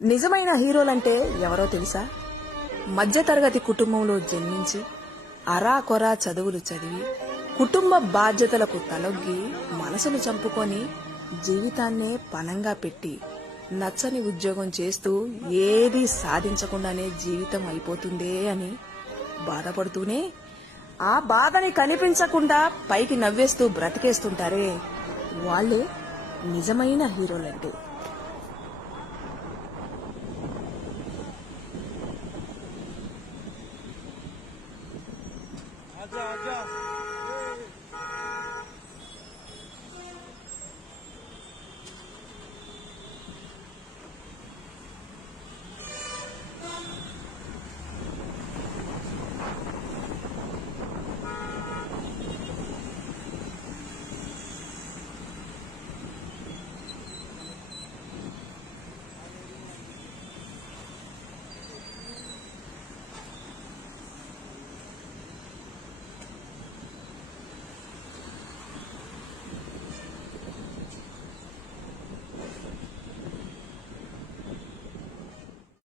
నిజమైన హీరోలంటే ఎవరో తెలుసా? మధ్యతరగతి కుటుంబంలో జన్మించి అరాకొరా చదువులు చదివి కుటుంబ బాధ్యతలకు తలొగ్గి మనసును చంపుకొని జీవితాన్నే పనంగా పెట్టి నచ్చని ఉద్యోగం చేస్తూ ఏదీ సాధించకుండానే జీవితం అయిపోతుందే అని బాధపడుతూనే ఆ బాధని కనిపించకుండా పైకి నవ్వేస్తూ బ్రతికేస్తుంటారే, వాళ్ళే నిజమైన హీరోలంటే. आजा आजा